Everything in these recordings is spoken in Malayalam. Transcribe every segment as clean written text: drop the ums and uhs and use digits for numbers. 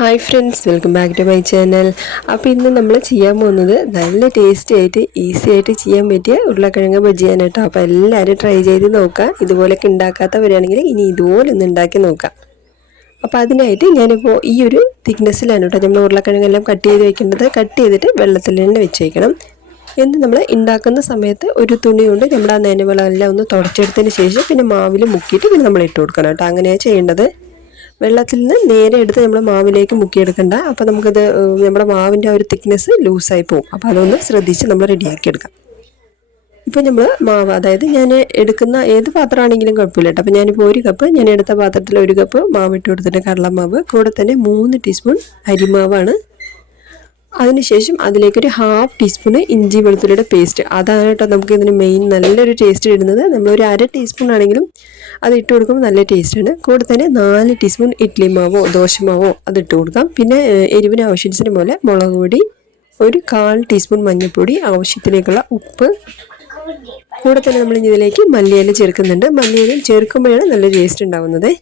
Hi friends, welcome back to my channel. അപ്പോൾ ഇന്ന് നമ്മൾ ചെയ്യാൻ പോകുന്നത് നല്ല ടേസ്റ്റി ആയിട്ട് ഈസി ആയിട്ട് ചെയ്യാൻ പറ്റിയ ഉരുളക്കിഴങ്ങ് ബജിയാണ് കേട്ടോ. അപ്പോൾ എല്ലാവരും ട്രൈ ചെയ്ത് നോക്കുക. ഇതുപോലൊക്കെ ഉണ്ടാക്കാത്തവരാണെങ്കിൽ ഇനി ഇതുപോലെ ഒന്ന് ഉണ്ടാക്കി നോക്കാം. അപ്പോൾ അതിനായിട്ട് ഞാനിപ്പോൾ ഈ ഒരു തിക്നെസ്സിലാണ് കേട്ടോ നമ്മൾ ഉരുളക്കിഴങ്ങെല്ലാം കട്ട് ചെയ്ത് വെക്കേണ്ടത്. കട്ട് ചെയ്തിട്ട് വെള്ളത്തിൽ തന്നെ വെച്ച് വയ്ക്കണം. എന്നിട്ട് നമ്മൾ ഉണ്ടാക്കുന്ന സമയത്ത് ഒരു തുണി കൊണ്ട് നമ്മുടെ ആ നനവെള്ളമെല്ലാം ഒന്ന് തുടച്ചെടുത്തതിന് ശേഷം പിന്നെ മാവിൽ മുക്കിയിട്ട് പിന്നെ നമ്മൾ ഇട്ട് കൊടുക്കണം കേട്ടോ. അങ്ങനെയാണ് ചെയ്യേണ്ടത്. വെള്ളത്തിൽ നിന്ന് നേരെ എടുത്ത് നമ്മൾ മാവിലേക്ക് മുക്കിയെടുക്കണ്ട. അപ്പോൾ നമുക്കത് നമ്മുടെ മാവിൻ്റെ ആ ഒരു തിക്നെസ് ലൂസായി പോകും. അപ്പോൾ അതൊന്ന് ശ്രദ്ധിച്ച് നമ്മൾ റെഡിയാക്കി എടുക്കാം. ഇപ്പോൾ നമ്മൾ മാവ്, അതായത് ഞാൻ എടുക്കുന്ന ഏത് പാത്രമാണെങ്കിലും കുഴപ്പമില്ല കേട്ടോ. അപ്പോൾ ഞാനിപ്പോൾ ഒരു കപ്പ്, ഞാൻ എടുത്ത പാത്രത്തിൽ ഒരു കപ്പ് മാവ് ഇട്ട് കൊടുത്തിട്ട് കടലമാവ്, കൂടെ തന്നെ 3 ടീസ്പൂൺ അരിമാവാണ്. അതിനുശേഷം അതിലേക്കൊരു 1/2 ടീസ്പൂണ് ഇഞ്ചി വെളുത്തുള്ളിയുടെ പേസ്റ്റ്. അതാണ് കേട്ടോ നമുക്ക് ഇതിന് മെയിൻ നല്ലൊരു ടേസ്റ്റ് ഇടുന്നത്. നമ്മളൊരു 1/2 ടീസ്പൂൺ ആണെങ്കിലും അത് ഇട്ട് കൊടുക്കുമ്പോൾ നല്ല ടേസ്റ്റാണ്. കൂടെ തന്നെ 4 ടീസ്പൂൺ ഇഡ്ഡലി മാവോ ദോശമാവോ അത് ഇട്ട് കൊടുക്കാം. പിന്നെ എരിവിന് ആവശ്യത്തിന് പോലെ മുളക് പൊടി, ഒരു 1/4 ടീസ്പൂൺ മഞ്ഞൾപ്പൊടി, ആവശ്യത്തിലേക്കുള്ള ഉപ്പ്. കൂടെ തന്നെ നമ്മൾ ഇതിലേക്ക് മല്ലിയില ചേർക്കുന്നുണ്ട്. മല്ലിയില ചേർക്കുമ്പോഴാണ് നല്ല ടേസ്റ്റ് ഉണ്ടാവുന്നത്.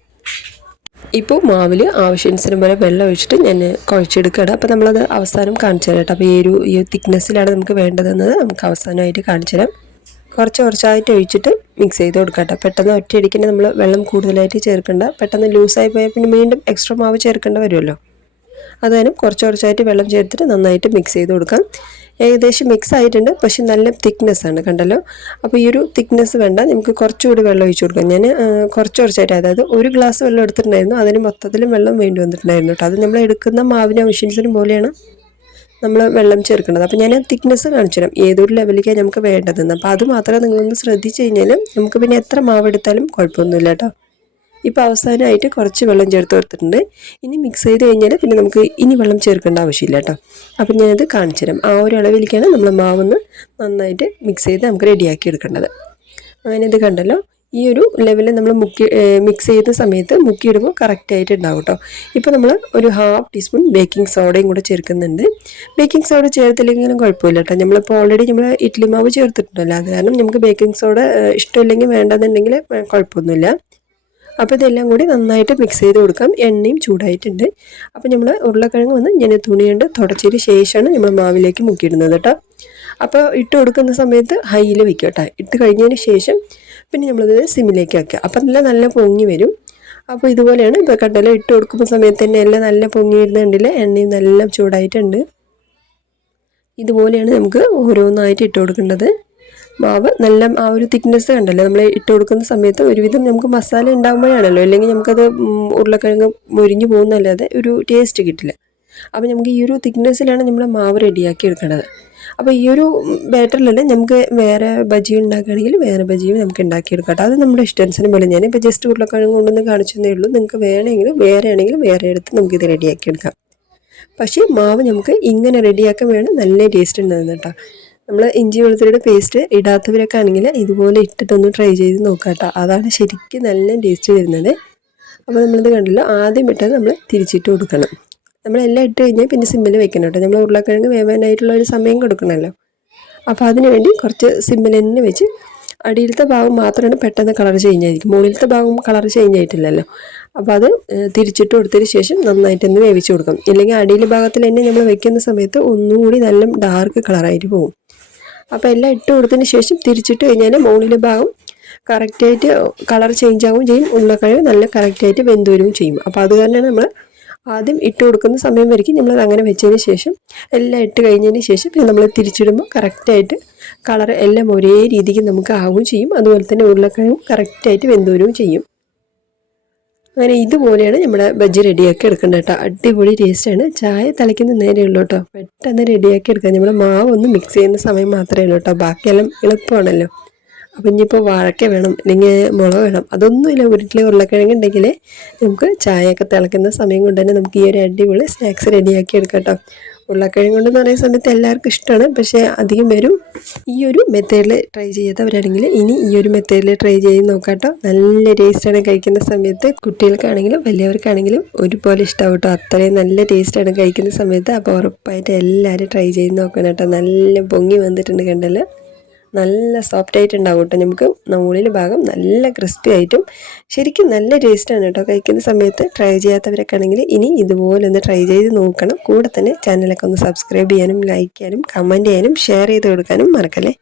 ഇപ്പോൾ മാവിൽ ആവശ്യാനുസരണം പോലെ വെള്ളം ഒഴിച്ചിട്ട് ഞാൻ കുഴച്ചെടുക്കുകയാണ്. അപ്പോൾ നമ്മളത് അവസാനം കാണിച്ചു തരാം കേട്ടോ. അപ്പോൾ ഈ തിക്നെസ്സിലാണ് നമുക്ക് വേണ്ടതെന്നത് നമുക്ക് അവസാനമായിട്ട് കാണിച്ചു തരാം. കുറച്ചായിട്ട് ഒഴിച്ചിട്ട് മിക്സ് ചെയ്ത് കൊടുക്കാം കേട്ടോ. പെട്ടെന്ന് ഒറ്റയടിക്ക് നമ്മൾ വെള്ളം കൂടുതലായിട്ട് ചേർക്കേണ്ട. പെട്ടെന്ന് ലൂസായി പോയാൽ പിന്നെ വീണ്ടും എക്സ്ട്രാ മാവ് ചേർക്കേണ്ട വരുമല്ലോ. അതിനും കുറച്ചായിട്ട് വെള്ളം ചേർത്തിട്ട് നന്നായിട്ട് മിക്സ് ചെയ്ത് കൊടുക്കാം. ഏകദേശം മിക്സ് ആയിട്ടുണ്ട്, പക്ഷെ നല്ല തിക്നെസ്സാണ്, കണ്ടല്ലോ. അപ്പോൾ ഈ ഒരു തിക്നെസ് വേണ്ട, നമുക്ക് കുറച്ചുകൂടി വെള്ളം ഒഴിച്ചു കൊടുക്കാം. ഞാൻ കുറച്ചായിട്ട്, അതായത് 1 ഗ്ലാസ് വെള്ളം എടുത്തിട്ടുണ്ടായിരുന്നു. അതിന് മൊത്തത്തിലും വെള്ളം വേണ്ടി വന്നിട്ടുണ്ടായിരുന്നു കേട്ടോ. അത് നമ്മൾ എടുക്കുന്ന മാവിന് ആവശ്യത്തിന് പോലെയാണ് നമ്മൾ വെള്ളം ചേർക്കേണ്ടത്. അപ്പോൾ ഞാൻ തിക്നെസ് കാണിച്ചു തരാം ഏതൊരു ലെവലിലേക്കാണ് നമുക്ക് വേണ്ടതെന്ന്. അപ്പോൾ അത് മാത്രമേ നിങ്ങളൊന്ന് ശ്രദ്ധിച്ച് കഴിഞ്ഞാൽ നമുക്ക് പിന്നെ എത്ര മാവ് എടുത്താലും കുഴപ്പമൊന്നുമില്ല കേട്ടോ. ഇപ്പോൾ അവസാനമായിട്ട് കുറച്ച് വെള്ളം ചേർത്ത് കൊടുത്തിട്ടുണ്ട്. ഇനി മിക്സ് ചെയ്ത് കഴിഞ്ഞാൽ പിന്നെ നമുക്ക് ഇനി വെള്ളം ചേർക്കേണ്ട ആവശ്യമില്ല കേട്ടോ. അപ്പം ഞാനത് കാണിച്ചു തരാം. ആ ഒരു അളവിലേക്കാണ് നമ്മൾ മാവൊന്ന് നന്നായിട്ട് മിക്സ് ചെയ്ത് നമുക്ക് റെഡിയാക്കി എടുക്കേണ്ടത്. അങ്ങനെ ഇത് കണ്ടല്ലോ, ഈ ഒരു ലെവലിൽ നമ്മൾ മിക്സ് ചെയ്യുന്ന സമയത്ത് മുക്കിയിടുമ്പോൾ കറക്റ്റായിട്ട് ഉണ്ടാവും കേട്ടോ. ഇപ്പോൾ നമ്മൾ ഒരു 1/2 ടീസ്പൂൺ ബേക്കിംഗ് സോഡയും കൂടെ ചേർക്കുന്നുണ്ട്. ബേക്കിംഗ് സോഡ ചേർത്തില്ലെങ്കിലും കുഴപ്പമില്ല കേട്ടോ. നമ്മളിപ്പോൾ ഓൾറെഡി നമ്മൾ ഇഡ്ഡലി മാവ് ചേർത്തിട്ടുണ്ടല്ലോ. അത് കാരണം നമുക്ക് ബേക്കിംഗ് സോഡ ഇഷ്ടമില്ലെങ്കിൽ വേണ്ടെന്നുണ്ടെങ്കിൽ കുഴപ്പമൊന്നുമില്ല. അപ്പോൾ ഇതെല്ലാം കൂടി നന്നായിട്ട് മിക്സ് ചെയ്ത് കൊടുക്കാം. എണ്ണയും ചൂടായിട്ടുണ്ട്. അപ്പോൾ നമ്മൾ ഉരുളക്കിഴങ്ങ് വന്ന് ഞാൻ തുണി കൊണ്ട് തുടച്ചതിന് ശേഷമാണ് നമ്മൾ മാവിലേക്ക് മുക്കിയിടുന്നത് കേട്ടോ. അപ്പോൾ ഇട്ട് കൊടുക്കുന്ന സമയത്ത് ഹൈയിൽ വെക്കുക കേട്ടോ. ഇട്ട് കഴിഞ്ഞതിന് ശേഷം പിന്നെ നമ്മളിത് സിമ്മിലേക്ക് വയ്ക്കുക. അപ്പം നല്ല പൊങ്ങി വരും. അപ്പോൾ ഇതുപോലെയാണ്. ഇപ്പോൾ കണ്ടല്ലോ, ഇട്ട് കൊടുക്കുന്ന സമയത്ത് തന്നെ എല്ലാം നല്ല പൊങ്ങി വരുന്നുണ്ടല്ലേ. എണ്ണയും നല്ല ചൂടായിട്ടുണ്ട്. ഇതുപോലെയാണ് നമുക്ക് ഓരോന്നായിട്ട് ഇട്ട് കൊടുക്കേണ്ടത്. മാവ് നല്ല ആ ഒരു തിക്നെസ് കണ്ടല്ലോ. നമ്മൾ ഇട്ട് കൊടുക്കുന്ന സമയത്ത് ഒരുവിധം നമുക്ക് മസാല ഉണ്ടാകുമ്പോഴാണല്ലോ, അല്ലെങ്കിൽ നമുക്കത് ഉരുളക്കിഴങ്ങ് മുരിഞ്ഞു പോകുന്നല്ലാതെ ഒരു ടേസ്റ്റ് കിട്ടില്ല. അപ്പോൾ നമുക്ക് ഈ ഒരു തിക്നെസ്സിലാണ് നമ്മൾ മാവ് റെഡിയാക്കി എടുക്കേണ്ടത്. അപ്പോൾ ഈ ഒരു ബാറ്ററിലല്ല നമുക്ക് വേറെ ബജി ഉണ്ടാക്കുകയാണെങ്കിൽ വേറെ ബജിയും നമുക്ക് ഉണ്ടാക്കിയെടുക്കാം കേട്ടോ. അത് നമ്മുടെ ഇഷ്ടാനുസരണം പോലെ. ഞാനിപ്പോൾ ജസ്റ്റ് ഉരുളക്കിഴങ്ങ് കൊണ്ടൊന്ന് കാണിച്ചതേ ഉള്ളൂ. നിങ്ങൾക്ക് വേണമെങ്കിൽ വേറെ എടുത്ത് നമുക്കിത് റെഡിയാക്കി എടുക്കാം. പക്ഷേ മാവ് നമുക്ക് ഇങ്ങനെ റെഡിയാക്കാൻ വേണം നല്ല ടേസ്റ്റ് ഉണ്ടാകുന്നത് കേട്ടോ. നമ്മൾ ഇഞ്ചി വെളുത്തുള്ളിയുടെ പേസ്റ്റ് ഇടാത്തവരൊക്കെ ആണെങ്കിൽ ഇതുപോലെ ഇട്ടിട്ടൊന്ന് ട്രൈ ചെയ്ത് നോക്കാം കേട്ടോ. അതാണ് ശരിക്കും നല്ല ടേസ്റ്റ് വരുന്നത്. അപ്പോൾ നമ്മളിത് കണ്ടല്ലോ, ആദ്യം ഇട്ടത് നമ്മൾ തിരിച്ചിട്ട് കൊടുക്കണം. നമ്മളെല്ലാം ഇട്ട് കഴിഞ്ഞാൽ പിന്നെ സിമ്മിൽ വെക്കണം കേട്ടോ. നമ്മൾ ഉരുളക്കിഴങ്ങ് വേവാനായിട്ടുള്ള ഒരു സമയം കൊടുക്കണമല്ലോ. അപ്പോൾ അതിന് വേണ്ടി കുറച്ച് സിമ്മിൽ തന്നെ വെച്ച് അടിയിലത്തെ ഭാഗം മാത്രമാണ് പെട്ടെന്ന് കളർ ചേഞ്ച് ആയിരിക്കും. മുകളിലത്തെ ഭാഗം കളർ ചേഞ്ച് ആയിട്ടില്ലല്ലോ. അപ്പോൾ അത് തിരിച്ചിട്ട് കൊടുത്തതിന് ശേഷം നന്നായിട്ടൊന്ന് വേവിച്ച് കൊടുക്കാം. ഇല്ലെങ്കിൽ അടിയിലെ ഭാഗത്തിൽ തന്നെ നമ്മൾ വെക്കുന്ന സമയത്ത് ഒന്നുകൂടി നല്ല ഡാർക്ക് കളറായിട്ട് പോകും. അപ്പോൾ എല്ലാം ഇട്ട് കൊടുത്തതിന് ശേഷം തിരിച്ചിട്ട് കഴിഞ്ഞാൽ മുകളിലെ ഭാഗം കറക്റ്റായിട്ട് കളർ ചേഞ്ച് ആവുകയും ചെയ്യും. ഉരുളക്കിഴങ്ങ് നല്ല കറക്റ്റായിട്ട് വെന്ത് വരികയും ചെയ്യും. അപ്പോൾ അത് കാരണമാണ് നമ്മൾ ആദ്യം ഇട്ട് കൊടുക്കുന്ന സമയം വരയ്ക്കും നമ്മളത് അങ്ങനെ വെച്ചതിന് ശേഷം എല്ലാം ഇട്ട് കഴിഞ്ഞതിന് ശേഷം പിന്നെ നമ്മൾ തിരിച്ചിടുമ്പോൾ കറക്റ്റായിട്ട് കളർ എല്ലാം ഒരേ രീതിക്ക് നമുക്ക് ആവുകയും ചെയ്യും. അതുപോലെ തന്നെ ഉരുളക്കിഴങ്ങും കറക്റ്റായിട്ട് വെന്ത് വരികയും ചെയ്യും. അങ്ങനെ ഇതുപോലെയാണ് നമ്മുടെ ബജ്ജി റെഡിയാക്കി എടുക്കേണ്ടത് കേട്ടോ. അടിപൊളി ടേസ്റ്റാണ്. ചായ തിളയ്ക്കുന്ന നേരെ ഉള്ളൂ കേട്ടോ. പെട്ടെന്ന് റെഡിയാക്കി എടുക്കാം. നമ്മൾ മാവ് ഒന്ന് മിക്സ് ചെയ്യുന്ന സമയം മാത്രമേ ഉള്ളൂ കേട്ടോ. ബാക്കിയെല്ലാം എളുപ്പമാണല്ലോ. അപ്പം ഇനിയിപ്പോൾ വാഴക്ക വേണം, അല്ലെങ്കിൽ മുളക് വേണം, അതൊന്നുമില്ല. വീട്ടിൽ ഉരുളക്കിഴങ്ങ് ഉണ്ടെങ്കിൽ നമുക്ക് ചായയൊക്കെ തിളയ്ക്കുന്ന സമയം കൊണ്ട് തന്നെ നമുക്ക് ഈ ഒരു അടിപൊളി സ്നാക്സ് റെഡിയാക്കി എടുക്കാം കേട്ടോ. ഉരുളക്കിഴങ്ങ് കൊണ്ടെന്ന് പറയുന്ന സമയത്ത് എല്ലാവർക്കും ഇഷ്ടമാണ്. പക്ഷേ അധികം പേരും ഈ ഒരു മെത്തേഡിൽ ട്രൈ ചെയ്യാത്തവരാണെങ്കിൽ ഇനി ഈ ഒരു മെത്തേഡിൽ ട്രൈ ചെയ്ത് നോക്കാം കേട്ടോ. നല്ല ടേസ്റ്റാണ് കഴിക്കുന്ന സമയത്ത്. കുട്ടികൾക്കാണെങ്കിലും വലിയവർക്കാണെങ്കിലും ഒരുപോലെ ഇഷ്ടമാവും കേട്ടോ. അത്രയും നല്ല ടേസ്റ്റാണ് കഴിക്കുന്ന സമയത്ത്. അപ്പോൾ ഉറപ്പായിട്ട് എല്ലാവരും ട്രൈ ചെയ്ത് നോക്കണം കേട്ടോ. നല്ല പൊങ്ങി വന്നിട്ടുണ്ട് കണ്ടല്ലോ. നല്ല സോഫ്റ്റ് ആയിട്ട് ഉണ്ടാവും കേട്ടോ. നമുക്ക് ഉള്ളിൽ ഭാഗം നല്ല ക്രിസ്പി ആയിട്ടും ശരിക്കും നല്ല ടേസ്റ്റാണ് കേട്ടോ. കഴിക്കുന്ന സമയത്ത് ട്രൈ ചെയ്യാത്തവരൊക്കെ ആണെങ്കിൽ ഇനി ഇതുപോലെ ഒന്ന് ട്രൈ ചെയ്ത് നോക്കണം. കൂടെ തന്നെ ചാനലൊക്കെ ഒന്ന് സബ്സ്ക്രൈബ് ചെയ്യാനും ലൈക്ക് ചെയ്യാനും കമൻറ്റ് ചെയ്യാനും ഷെയർ ചെയ്ത് കൊടുക്കാനും മറക്കല്ലേ.